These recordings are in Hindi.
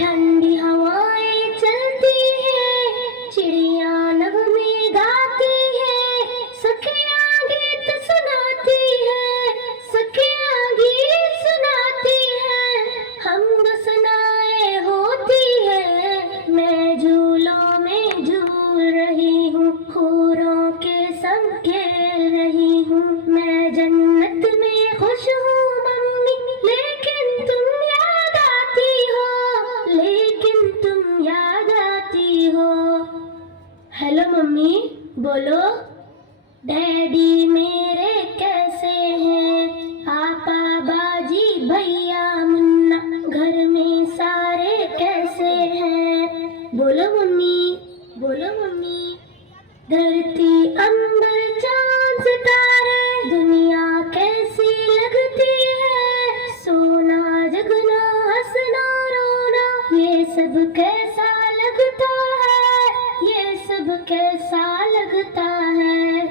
ठंडी हवाएं चलती है, चिड़िया नभ में गाती है, सखियां गीत सुनाती है, सखियां गीत सुनाती है, हमद सनाए होती है। मैं झूलों में झूल रही हूँ, हूरों के संग खेल रही हूँ। मैं जन्नत में खुश हूँ मम्मी, लेकिन तुम याद आती हो, लेकिन तुम याद आती हो। हेलो मम्मी, बोलो। डैडी मेरे कैसे हैं, पापा बाजी भैया मुन्ना, घर में सारे कैसे हैं। बोलो मम्मी, बोलो मम्मी। धरती अंबर चांद सितारे, दुनिया कैसी लगती है, सोना जगना हंसना रोना, ये सब कैसा लगता है, ये सब कैसा लगता है।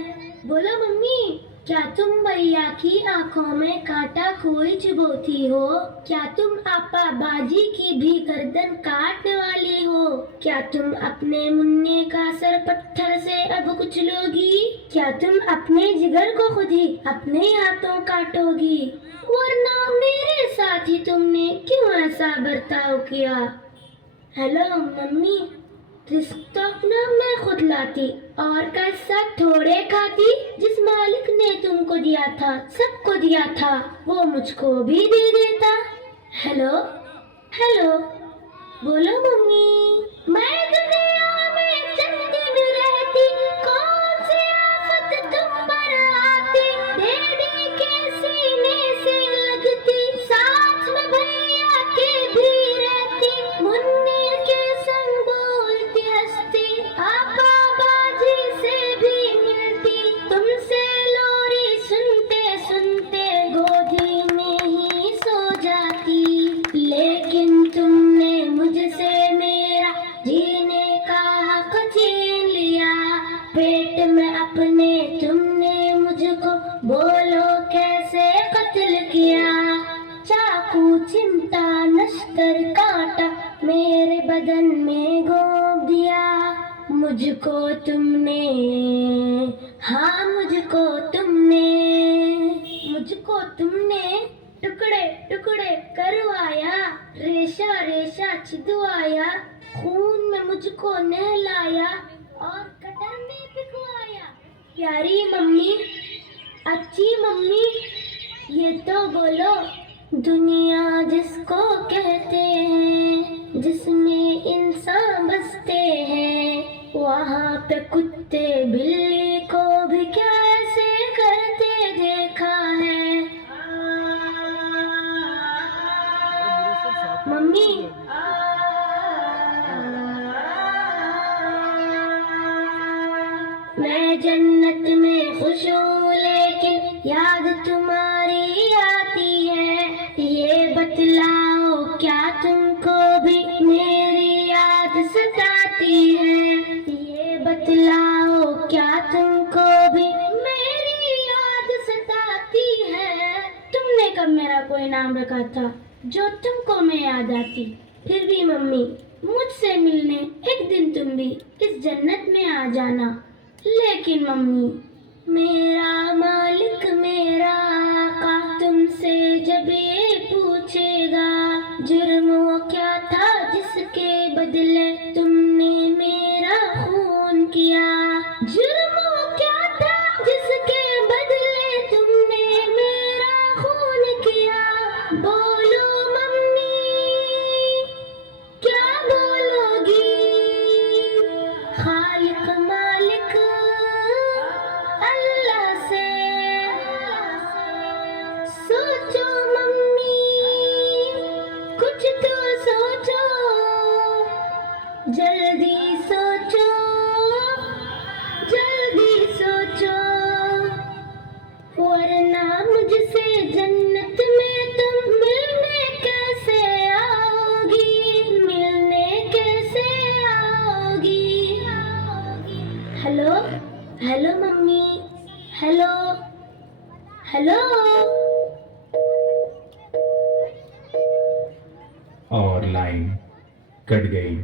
बोलो मम्मी, क्या तुम भैया की आंखों में कांटा कोई चुभोती हो? क्या तुम आपा बाजी की भी गर्दन काटने वाली हो? क्या तुम अपने मुन्ने का सर पत्थर से अब कुचलोगी? क्या तुम अपने जिगर को खुद ही अपने हाथों काटोगी? वरना मेरे साथ ही तुमने क्यों ऐसा बर्ताव किया? हेलो मम्मी, रिस्क तो अपना मैं खुद लाती और कैसा थोड़े खाती। जिस मालिक ने तुमको दिया था, सबको दिया था, वो मुझको भी दे देता। हेलो हेलो, बोलो मम्मी। मैं दुनिया में चंद दिन रहती, कौन सी आफत तुम पर आती, डैडी के सीने से लगती, साथ में भैया के भी रहती, मुन्नी के संग बोलती हंसती, आपा बाजी से भी मिलती, तुमसे लोरी सुनते सुनते गोदी में ही सो जाती। लेकिन तुमने मुझसे मेरा जीने का हक छीन लिया, पेट में अपने तुमने मुझको बोलो कैसे कत्ल किया। चाकू चिमटा नश्तर कांटा मेरे बदन में घोंप दिया। मुझको तुमने, हाँ मुझको तुमने टुकड़े टुकड़े करवाया, रेशा रेशा छिदवाया, खून में मुझको नहलाया और कटर में पिघलाया। प्यारी मम्मी, अच्छी मम्मी, ये तो बोलो, दुनिया जिसको कहते हैं, जिसमें इंसान बसते हैं, वहाँ पे कुत्ते बिल्ली को भी कैसे करते देखा है। मम्मी, मैं जन्नत में खुश हूँ, लेकिन याद तुम्हारी आती है। ये बतलाओ क्या तुमको भी मेरी याद सताती है? ये बतलाओ क्या तुमको भी मेरी याद सताती है? तुमने कब मेरा कोई नाम रखा था जो तुमको मैं याद आती? फिर भी मम्मी, मुझसे मिलने एक दिन तुम भी इस जन्नत में आ जाना। लेकिन मम्मी, मेरा मालिक मेरा आका तुमसे जब ये पूछेगा, जुर्म वो क्या था जिसके बदले तुमने मेरा खून किया? जुर्म वो क्या था जिसके बदले तुमने मेरा खून किया? बोलो मम्मी, क्या बोलोगी? खालिक मालिक अल्लाह से सोचो मम्मी, कुछ तो सोचो, जल्दी सोचो, जल्दी सोचो, वरना मुझसे जन्नत में तुम मिलने कैसे आओगी, मिलने कैसे आओगी? Hello hello mummy, hello hello. और लाइन कट गई।